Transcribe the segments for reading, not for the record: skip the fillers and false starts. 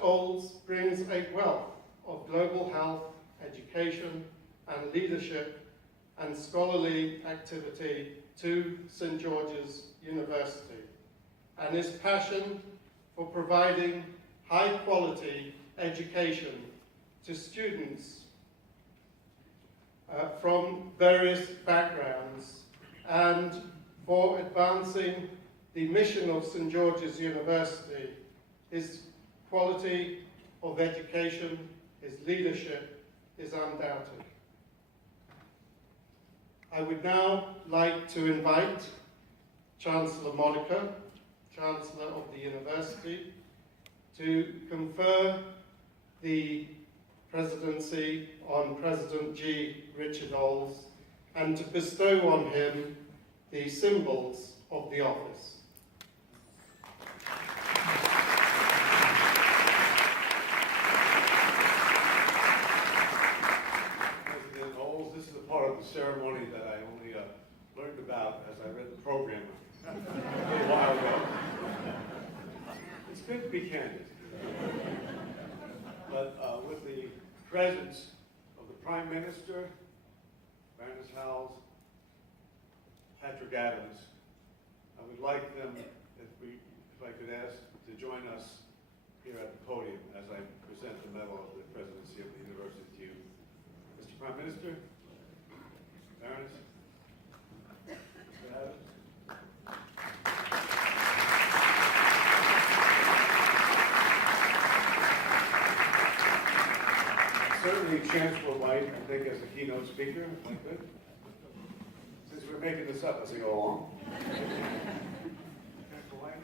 Olds brings a wealth of global health, education, and leadership and scholarly activity to St. George's University, and his passion for providing high-quality education to students from various backgrounds, and for advancing the mission of St. George's University. His quality of education, his leadership is undoubted. I would now like to invite Chancellor Monica, Chancellor of the University, to confer the presidency on President G. Richard Olds and to bestow on him the symbols of the office. President Olds, this is a part of the ceremony that I only learned about as I read the program a little while ago. It's good to be candid. But with the presence of the Prime Minister, Baroness Howells, Patrick Adams, I would like them, if I could ask, to join us here at the podium as I present the medal of the presidency of the university to you. Mr. Prime Minister, Baroness, Mr. Adams. Certainly Chancellor White, I think, as a keynote speaker, if I could. Since we're making this up as we go along. Chancellor White.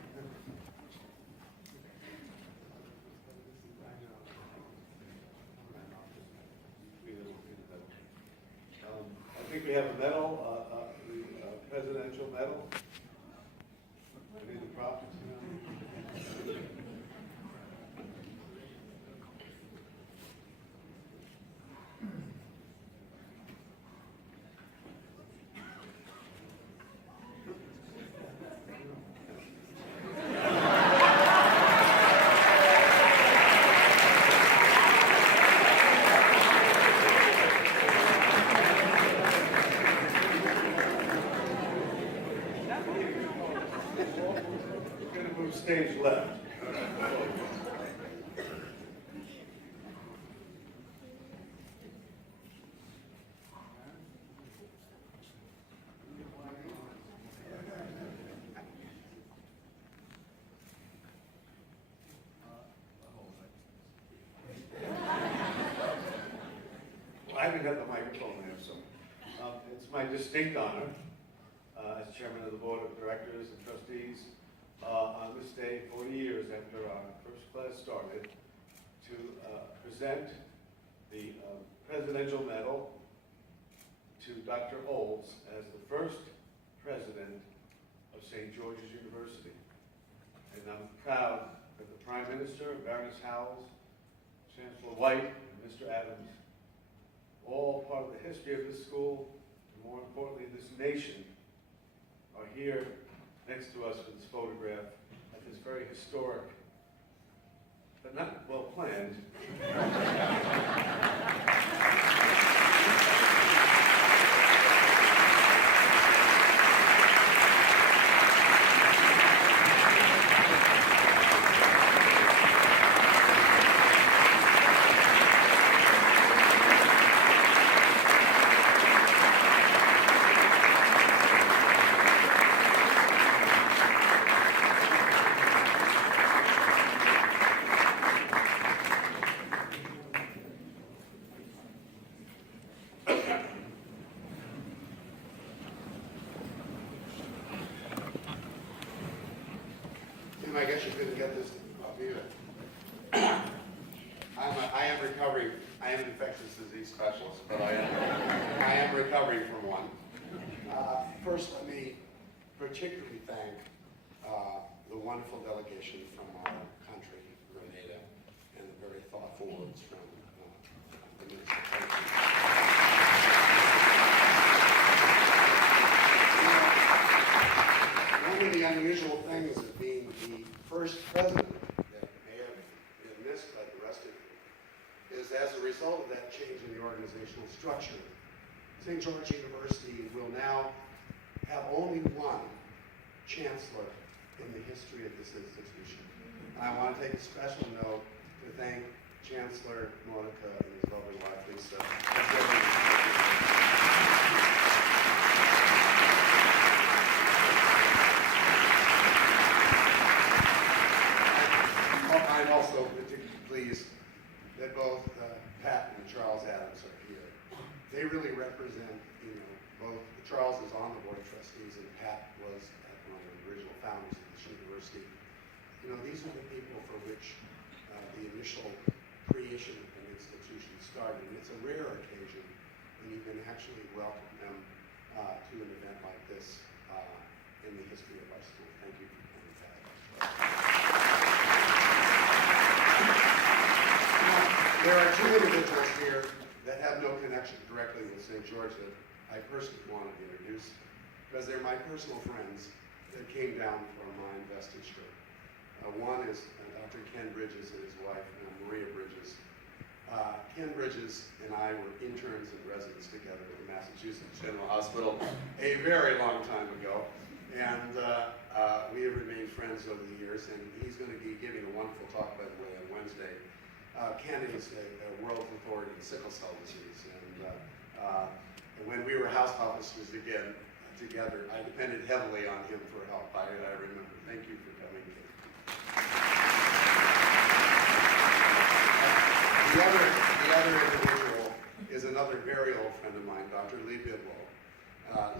I think we have a medal, the presidential medal. I need the props. Stage left. I haven't got the microphone there, so it's my distinct honor as chairman of the board of directors and trustees on this day, 40 years after our first class started, to present the Presidential Medal to Dr. Olds as the first president of St. George's University. And I'm proud that the Prime Minister, Baroness Howells, Chancellor White, and Mr. Adams, all part of the history of this school, and more importantly, this nation, are here next to us for this photograph at this very historic, but not well planned. I guess you couldn't get this up here. I am an infectious disease specialist, but I am recovering from one. First, let me particularly thank the wonderful delegation from our country, Grenada, and the very thoughtful words from the minister. One of the unusual things of being the first president that may have in this result of that change in the organizational structure, St. George University will now have only one chancellor in the history of this institution. I want to take a special note to thank Chancellor Monica and his lovely wife, Lisa. I'm also particularly pleased that both Pat and Charles Adams are here. They really represent, both Charles is on the Board of Trustees and Pat was one of the original founders of this university. These are the people for which the initial creation of an institution started. And it's a rare occasion when you can actually welcome them to an event like this in the history of our school. Thank you for coming, Pat. There are two individuals here that have no connection directly with St. George that I personally want to introduce because they're my personal friends that came down from my investiture. One is Dr. Ken Bridges and his wife, Maria Bridges. Ken Bridges and I were interns and residents together at the Massachusetts General Hospital a very long time ago. And we have remained friends over the years, and he's going to be giving a wonderful talk, by the way, on Wednesday. Ken is a world authority in sickle cell disease, and when we were house officers again together, I depended heavily on him for help. I remember. Thank you for coming, Ken. The other individual is another very old friend of mine, Dr. Lee Bidwell.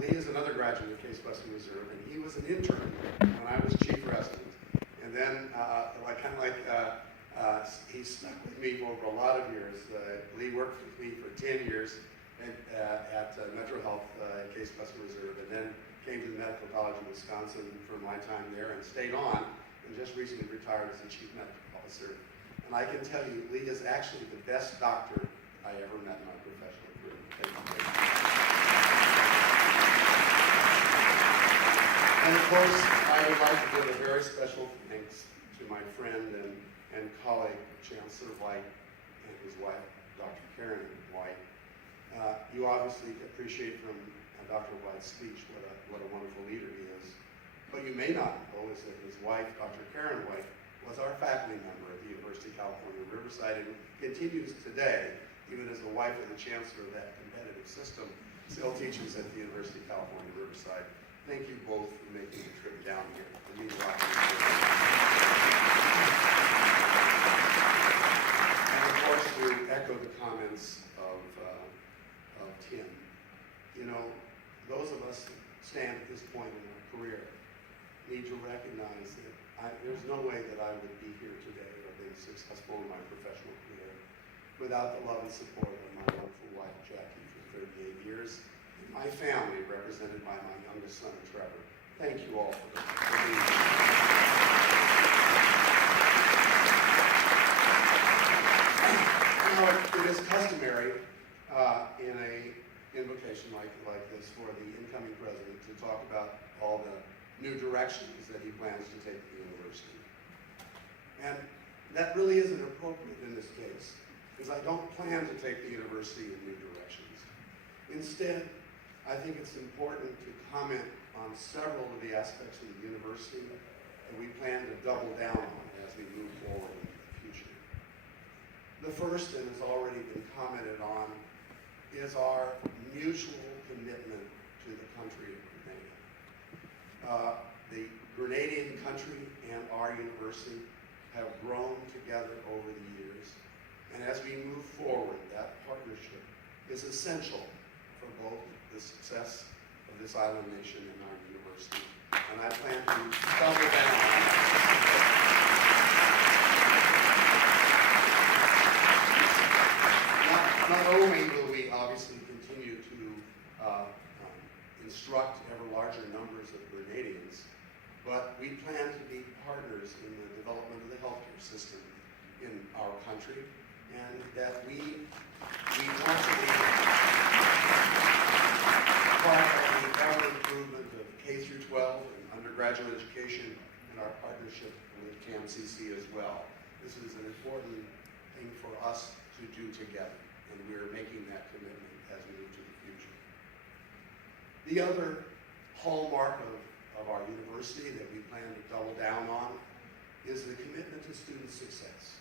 Lee is another graduate of Case Western Reserve, and he was an intern when I was chief resident. And then, he stuck with me for over a lot of years. Lee worked with me for 10 years at Metro Health Case Western Reserve, and then came to the Medical College of Wisconsin for my time there and stayed on, and just recently retired as the chief medical officer. And I can tell you, Lee is actually the best doctor I ever met in my professional career. Thank you. And of course, I would like to give a very special thanks to my friend and colleague, Chancellor White, and his wife, Dr. Karen White. You obviously appreciate from Dr. White's speech what a wonderful leader he is. What you may not know is that his wife, Dr. Karen White, was our faculty member at the University of California, Riverside, and continues today, even as the wife of the chancellor of that competitive system, still teaches at the University of California, Riverside. Thank you both for making the trip down here. It means a lot to me. And of course, to echo the comments of Tim. Those of us that stand at this point in our career need to recognize that there's no way that I would be here today or been successful in my professional career without the love and support of my wonderful wife, Jackie, for 38 years, and my family, represented by my youngest son, Trevor. Thank you all for being here. It is customary in an invocation like this for the incoming president to talk about all the new directions that he plans to take the university. And that really isn't appropriate in this case, because I don't plan to take the university in new directions. Instead, I think it's important to comment on several of the aspects of the university that we plan to double down on as we move forward into the future. The first, and has already been commented on, is our mutual commitment to the country of Grenada. The Grenadian country and our university have grown together over the years, and as we move forward, that partnership is essential for both the success of this island nation and our university, and I plan to double down on that. Not only will we obviously continue to instruct ever larger numbers of Grenadians, but we plan to be partners in the development of the healthcare system in our country, and that we want to be part of the ever improvement of K through 12 and undergraduate education and our partnership with CAMCC as well. This is an important thing for us to do together, and we're making that commitment as we move to the future. The other hallmark of our university that we plan to double down on is the commitment to student success.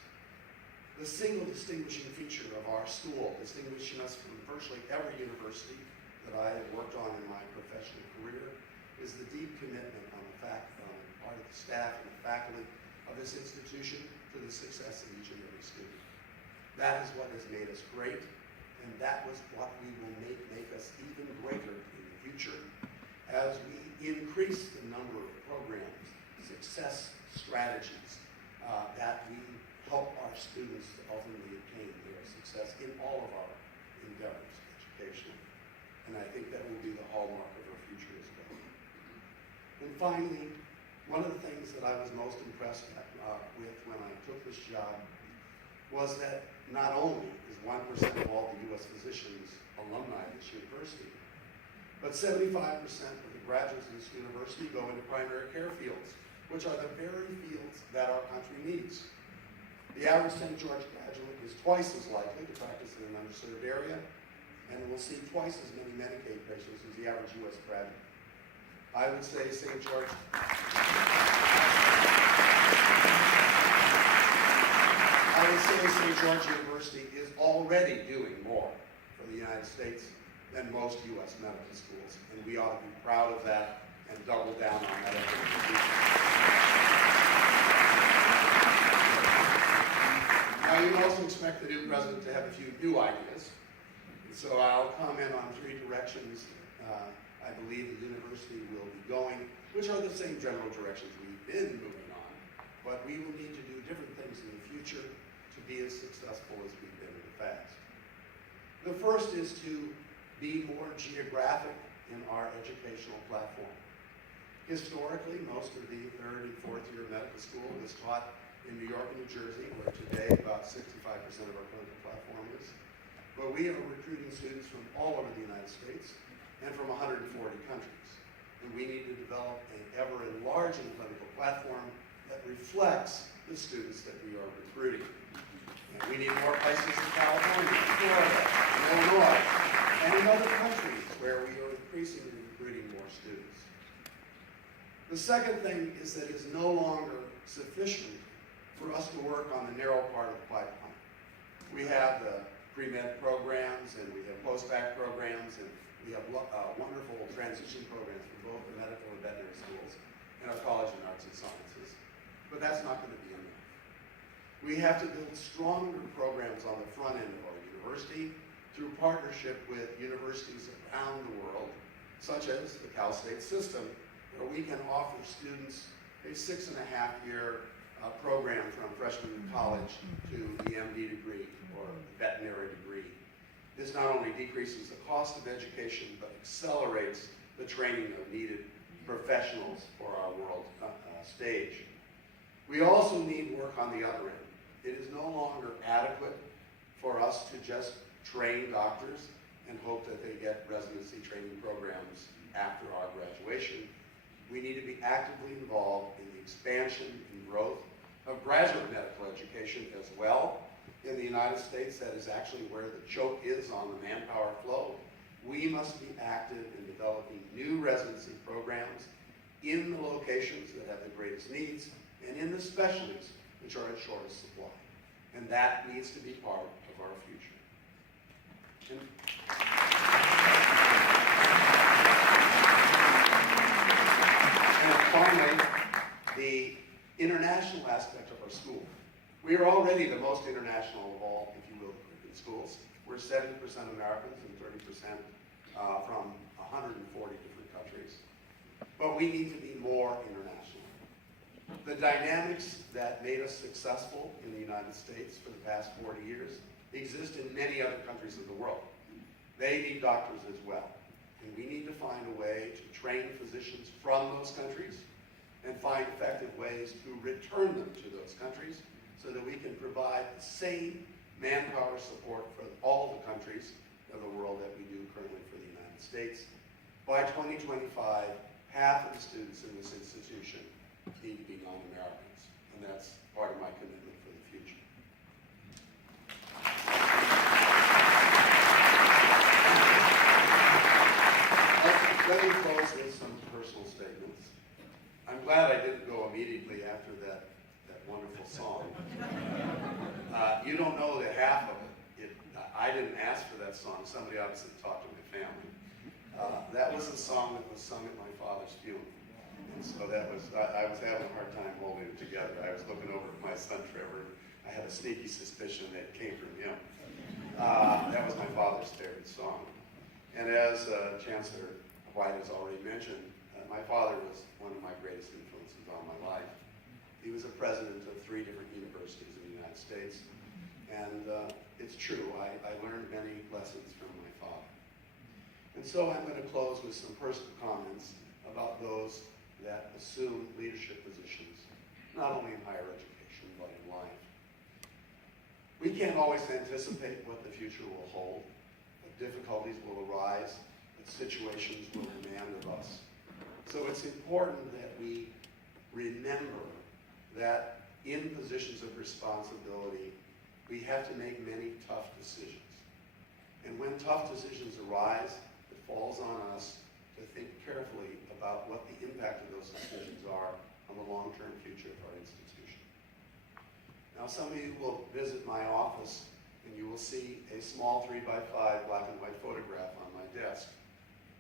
The single distinguishing feature of our school, distinguishing us from virtually every university that I have worked on in my professional career, is the deep commitment on the part of the staff and the faculty of this institution to the success of each and every student. That is what has made us great, and that was what we will make us even greater in the future as we increase the number of programs, success strategies that we help our students to ultimately attain their success in all of our endeavors educationally. And I think that will be the hallmark of our future as well. And finally, one of the things that I was most impressed with when I took this job was that not only is 1% of all the U.S. physicians alumni of this university, but 75% of the graduates of this university go into primary care fields, which are the very fields that our country needs. The average St. George graduate is twice as likely to practice in an underserved area, and will see twice as many Medicaid patients as the average U.S. graduate. I would say St. George University is already doing more for the United States than most U.S. medical schools, and we ought to be proud of that and double down on that effort. Now, you also expect the new president to have a few new ideas, and so I'll comment on 3 directions I believe the university will be going, which are the same general directions we've been moving on, but we will need to do different things in the future to be as successful as we've been in the past. The first is to be more geographic in our educational platform. Historically, most of the 3rd and 4th year medical school was taught in New York and New Jersey, where today about 65% of our clinical platform is. But we are recruiting students from all over the United States and from 140 countries. And we need to develop an ever-enlarging clinical platform that reflects the students that we are recruiting. And we need more places in California, Florida, Illinois, and in other countries where we are increasingly recruiting more students. The second thing is that it is no longer sufficient for us to work on the narrow part of the pipeline. We have the pre-med programs, and we have post-bac programs, and we have wonderful transition programs for both the medical and veterinary schools and our college in arts and sciences. But that's not going to be enough. We have to build stronger programs on the front end of our university through partnership with universities around the world, such as the Cal State system, where we can offer students a 6.5-year program from freshman college to the MD degree or veterinary degree. This not only decreases the cost of education, but accelerates the training of needed professionals for our world stage. We also need work on the other end. It is no longer adequate for us to just train doctors and hope that they get residency training programs after our graduation. We need to be actively involved in the expansion and growth of graduate medical education as well. In the United States, that is actually where the choke is on the manpower flow. We must be active in developing new residency programs in the locations that have the greatest needs and in the specialties which are in shortest supply. And that needs to be part of our future. And finally, the international aspect of our school. We are already the most international of all, if you will, American schools. We're 70% Americans and 30% from 140 different countries. But we need to be more international. The dynamics that made us successful in the United States for the past 40 years exist in many other countries of the world. They need doctors as well. And we need to find a way to train physicians from those countries and find effective ways to return them to those countries so that we can provide the same manpower support for all the countries of the world that we do currently for the United States. By 2025, half of the students in this institution need to be non-Americans, and that's part of my commitment for the future. glad I didn't go immediately after that wonderful song. You don't know the half of it. I didn't ask for that song. Somebody obviously talked to my family. That was the song that was sung at my father's funeral. And so that was, I was having a hard time holding it together. I was looking over at my son Trevor. I had a sneaky suspicion that it came from him. That was my father's favorite song. And as Chancellor White has already mentioned, my father was one of my greatest influences on my life. He was a president of 3 different universities in the United States. And it's true, I learned many lessons from my father. And so I'm going to close with some personal comments about those that assume leadership positions, not only in higher education, but in life. We can't always anticipate what the future will hold, what difficulties will arise, what situations will demand of us. So it's important that we remember that in positions of responsibility, we have to make many tough decisions. And when tough decisions arise, it falls on us to think carefully about what the impact of those decisions are on the long-term future of our institution. Now, some of you will visit my office and you will see a small 3x5 black and white photograph on my desk.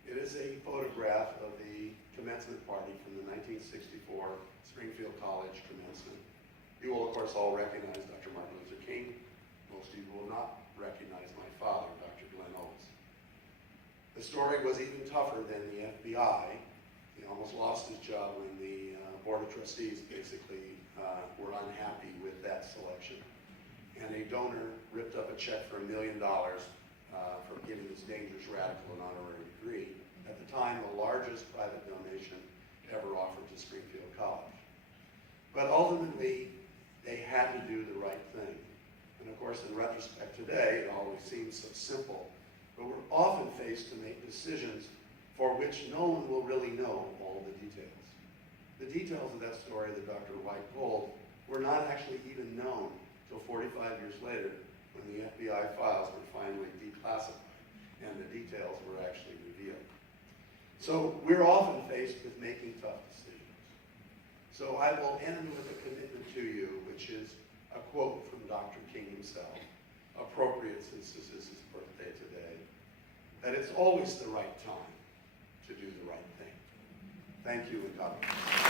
It is a photograph of the commencement party from the 1964 Springfield College commencement. You will, of course, all recognize Dr. Martin Luther King. Most of you will not recognize my father, Dr. Glenn Oates. The story was even tougher than the FBI. He almost lost his job when the Board of Trustees basically were unhappy with that selection. And a donor ripped up a check for $1 million for giving this dangerous radical an honorary degree. At the time, the largest private donation ever offered to Springfield College. But ultimately, they had to do the right thing. And of course, in retrospect today, it always seems so simple, but we're often faced to make decisions for which no one will really know all the details. The details of that story that Dr. White told were not actually even known until 45 years later when the FBI files were finally declassified and the details were actually revealed. So we're often faced with making tough decisions. So I will end with a commitment to you, which is a quote from Dr. King himself, appropriate since this is his birthday today, that it's always the right time to do the right thing. Thank you and God bless.